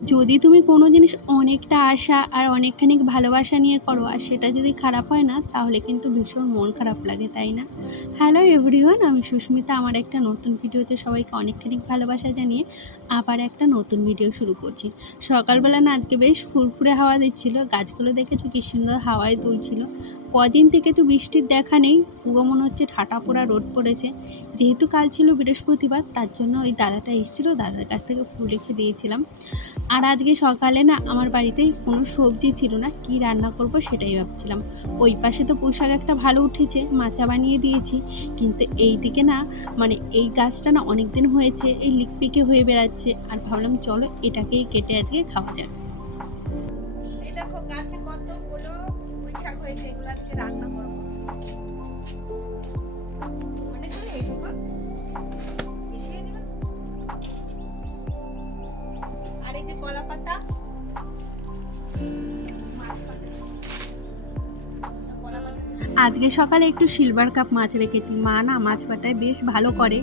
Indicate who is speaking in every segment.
Speaker 1: যদি তুমি কোনো জিনিস অনেকটা আশা আর অনেকখানি ভালোবাসা নিয়ে করো আর সেটা যদি খারাপ হয় না, তাহলে কিন্তু ভীষণ মন খারাপ লাগে, তাই না? হ্যালো এভরিওয়ান আমি সুস্মিতা। আমার একটা নতুন ভিডিওতে সবাইকে অনেকখানি ভালোবাসা জানিয়ে আবার একটা নতুন ভিডিও শুরু করছি। সকালবেলা না আজকে বেশ ফুরফুরে হাওয়া দিচ্ছিল। গাছগুলো দেখেছ কি সুন্দর হাওয়ায় দুলছিল। কদিন থেকে তো বৃষ্টির দেখা নেই। পুরো মনে হচ্ছে ঠাটা পোড়া রোদ পড়েছে। যেহেতু কাল ছিল বৃহস্পতিবার, তার জন্য ওই দাদাটা এসেছিল, দাদার কাছ থেকে ফুল রেখে দিয়েছিলাম। আর আজকে সকালে না আমার বাড়িতে কোনো সবজি ছিল না, কি রান্না করব সেটাই ভাবছিলাম। ওই পাশে তো পোশাক একটা ভালো উঠেছে, মাচা বানিয়ে দিয়েছি। কিন্তু এই দিকে না মানে এই গাছটা না অনেক দিন হয়েছে, এই লিকপিকে হয়ে বেড়াচ্ছে। আর ভাবলাম চলো এটাকেই কেটে আজকে খাওয়া যাক।
Speaker 2: হয়েছে এগুলো আজকে রান্না করব। আর এই যে কলা পাতা মাছ পাতা।
Speaker 1: আজকে সকালে একটু সিলভার কাপ মাছ রেখেছি। মা না মাছ বাটায় বেশ ভালো করে।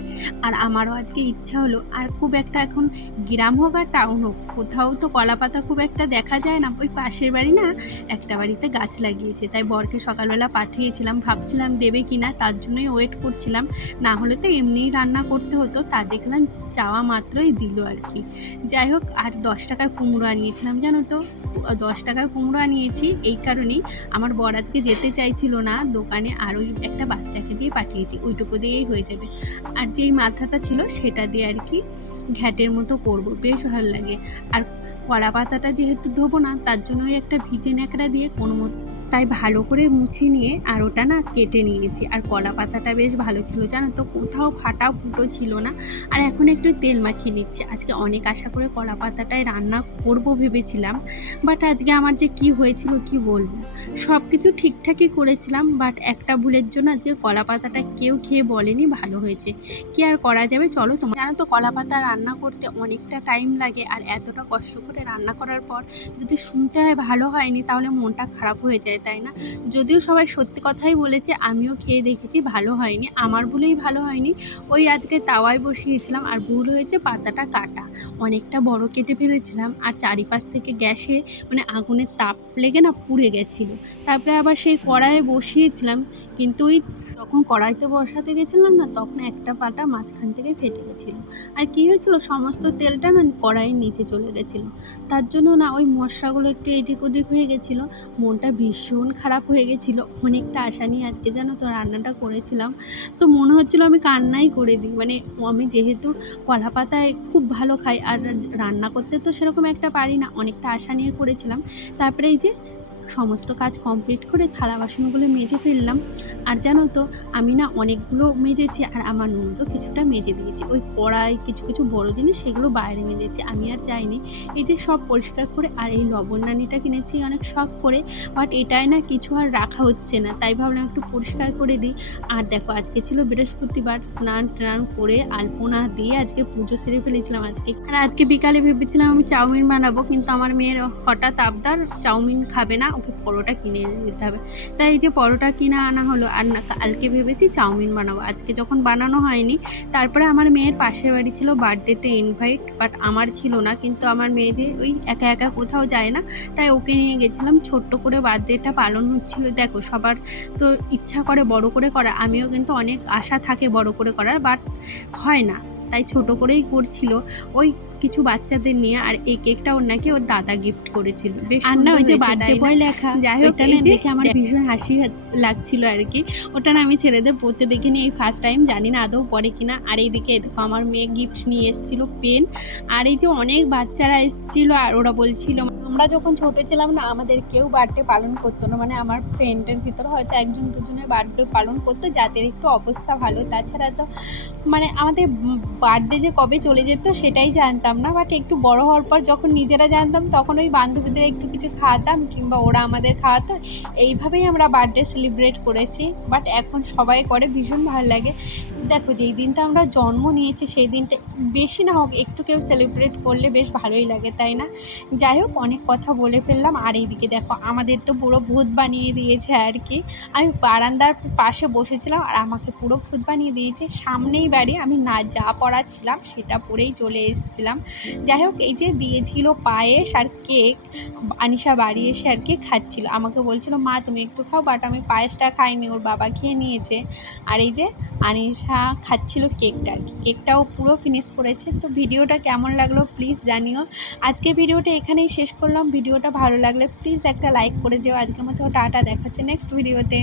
Speaker 1: আর আমারও আজকে ইচ্ছা হলো, আর খুব একটা এখন গ্রাম হোক আর টাউন হোক, কোথাও তো কলা পাতা খুব একটা দেখা যায় না। ওই পাশের বাড়ি না একটা বাড়িতে গাছ লাগিয়েছে, তাই বরকে সকালবেলা পাঠিয়েছিলাম। ভাবছিলাম দেবে কি না তার জন্যই ওয়েট করছিলাম। না হলে তো এমনিই রান্না করতে হতো, তা দেখলাম চাওয়া মাত্রই দিল আর কি। যাই হোক, আর দশ টাকার কুমড়ো আনিয়েছিলাম, জানো তো? দশ টাকার কুমড়ো আনিয়েছি, এই কারণেই আমার বর আজকে যেতে চাইছিল না, দোকানে আর ওই একটা বাচ্চাকে দিয়ে পাঠিয়েছি, ওইটুকু দিয়েই হয়ে যাবে। আর যেই মাথাটা ছিল সেটা দিয়ে আর কি ঘ্যাটের মতো করব, বেশ ভালো লাগে। আর কলা পাতাটা যেহেতু ধোবো না, তার জন্য ওই একটা ভিজে ন্যাকড়া দিয়ে কোনো মতো তাই ভালো করে মুছে নিয়ে আর ওটা না কেটে নিয়েছি আর কলা পাতাটা বেশ ভালো ছিল, জানো তো? কোথাও ফাটা ফুটো ছিল না। আর এখন একটু তেল মাখিয়ে নিচ্ছি। আজকে অনেক আশা করে কলা পাতাটায় রান্না করব ভেবেছিলাম, বাট আজকে আমার যে কি হয়েছিল কি বলব? সব কিছু ঠিকঠাকই করেছিলাম, বাট একটা ভুলের জন্য আজকে কলা পাতাটা কেউ খেয়ে বলেনি ভালো হয়েছে। কি আর করা যাবে? চলো তোমার। জানো তো, কলা পাতা রান্না করতে অনেকটা টাইম লাগে, আর এতটা কষ্ট করে রান্না করার পর যদি শুনতে হয় ভালো হয়নি, তাহলে মনটা খারাপ হয়ে যায়। তাই না? যদিও সবাই সত্যি কথাই বলেছে, আমিও খেয়ে দেখেছি, ভালো হয়নি। আমার ভুলেই ভালো হয়নি। ওই আজকে তাওয়ায় বসিয়েছিলাম, আর ভুল হয়েছে পাতাটা কাটা। অনেকটা বড় কেটে ফেলেছিলাম, আর চারিপাশ থেকে গ্যাসে মানে আগুনের তাপ লেগে না পুড়ে গেছিল। তারপরে আবার সেই কড়াইয়ে বসিয়েছিলাম, কিন্তু ওই যখন কড়াইতে বসাতে গেছিলাম না, তখন একটা পাটা মাঝখান থেকে ফেটে গেছিল। আর কী হয়েছিল? সমস্ত তেলটা না কড়াইয়ের নিচে চলে গেছিল। তার জন্য না ওই মশলাগুলো একটু এদিক ওদিক হয়ে গেছিল। মনটা ভীষণ খারাপ হয়ে গেছিল। অনেকটা আশা নিয়ে আজকে জানো তো রান্নাটা করেছিলাম। তো মনে হচ্ছিল আমি কান্নাই করে দিই। মানে আমি যেহেতু কলা পাতায় খুব ভালো খাই, আর রান্না করতে তো সেরকম একটা পারি না, অনেকটা আশা নিয়ে করেছিলাম। তারপরে এই যে সমস্ত কাজ কমপ্লিট করে থালা বাসনগুলো মেজে ফেললাম। আর জানো তো, আমি না অনেকগুলো মেজেছি আর আমার ননদও কিছুটা মেজে দিয়েছি। ওই কড়াই, কিছু কিছু বড় জিনিস সেগুলো বাইরে মেজেছি, আমি আর চাইনি এই যে সব পরিষ্কার করে আর এই লবণানিটা কিনেছি অনেক শখ করে বাট এটাই না কিছু আর রাখা হচ্ছে না। তাই ভাবলাম একটু পরিষ্কার করে দিই। আর দেখো, আজকে ছিল বৃহস্পতিবার, স্নান টান করে আলপনা দিয়ে আজকে পুজো সেরে ফেলেছিলাম আজকে। আর আজকে বিকালে ভেবেছিলাম আমি চাউমিন বানাবো, কিন্তু আমার মেয়ের হঠাৎ আবদার, চাউমিন খাবে না ওকে পরোটা কিনে এনে দিতে হবে। তাই এই যে পরোটা কিনে আনা হলো, আর না, কালকে ভেবেছি চাউমিন বানাবো। আজকে যখন বানানো হয়নি, তারপরে আমার মেয়ের পাশের বাড়ি ছিল বার্থডেতে ইনভাইট বাট আমার ছিল না। কিন্তু আমার মেয়ে যে ওই একা একা কোথাও যায় না, তাই ওকে নিয়ে গেছিলাম। ছোট্ট করে বার্থডেটা পালন হচ্ছিল। দেখো, সবার তো ইচ্ছা করে বড় করে করা। আমিও কিন্তু অনেক আশা থাকে বড় করে করার বাট হয় না। তাই ছোট করেই করছিল। ওই কিছু বাচ্চাদের নিয়ে আর এই কেকটা ওর নাকি ওর দাদা গিফট করেছিল। আর না ওই যে বার্থডে বয় লেখা যাই হোক এই যে আমার ভীষণ হাসি লাগছিল আর কি। ওটা না আমি ছেলেদের পড়তে দেখিনি এই ফার্স্ট টাইম জানি না আদৌ পড়ে কিনা। আর এইদিকে দেখো আমার মেয়ে গিফট নিয়ে এসেছিল পেন আর এই যে অনেক বাচ্চারা এসেছিল আর ওরা বলছিল আমরা যখন ছোট ছিলাম না আমাদের কেউ বার্থডে পালন করতো না। মানে আমার ফ্রেন্ডের ভিতরে হয়তো একজন দুজনের বার্থডে পালন করতো যাদের একটু অবস্থা ভালো। তাছাড়া তো মানে আমাদের বার্থডে যে কবে চলে যেত সেটাই জানতাম না বাট একটু বড় হওয়ার পর যখন নিজেরা জানতাম, তখন ওই বান্ধবীদের একটু কিছু খাওয়াতাম, কিংবা ওরা আমাদের খাওয়াতো। এইভাবেই আমরা বার্থডে সেলিব্রেট করেছি বাট এখন সবাই করে, ভীষণ ভালো লাগে। দেখো, যেই দিনটা আমরা জন্ম নিয়েছি, সেই দিনটা বেশি না হোক, একটু কেউ সেলিব্রেট করলে বেশ ভালোই লাগে, তাই না? যাই হোক, অনেক কথা বলে ফেললাম। আর এইদিকে দেখো, আমাদের তো পুরো ভূত বানিয়ে দিয়েছে আর কি। আমি বারান্দার পাশে বসেছিলাম আর আমাকে পুরো ভূত বানিয়ে দিয়েছে। সামনেই বাড়ি, আমি না যা পড়া ছিলাম সেটা পরেই চলে এসেছিলাম। যাই হোক, এই যে দিয়েছিল পায়েস আর কেক, আনিশা বাড়ি এসে আর কি খাচ্ছিল। আমাকে বলছিল, মা, তুমি একটু খাও, বাট আমি পায়েসটা খাইনি, ওর বাবা খেয়ে নিয়েছে। আর এই যে আনিশা খাচ্ছিল কেকটা আর কি। কেকটাও পুরো ফিনিশ করেছে। তো ভিডিওটা কেমন লাগল প্লিজ জানিও। আজকে ভিডিওটা এখানেই শেষ করলাম। ভিডিওটা ভালো লাগলে প্লিজ একটা লাইক করে যেও। আজকের মতো টাটা দেখাচ্ছে নেক্সট ভিডিওতে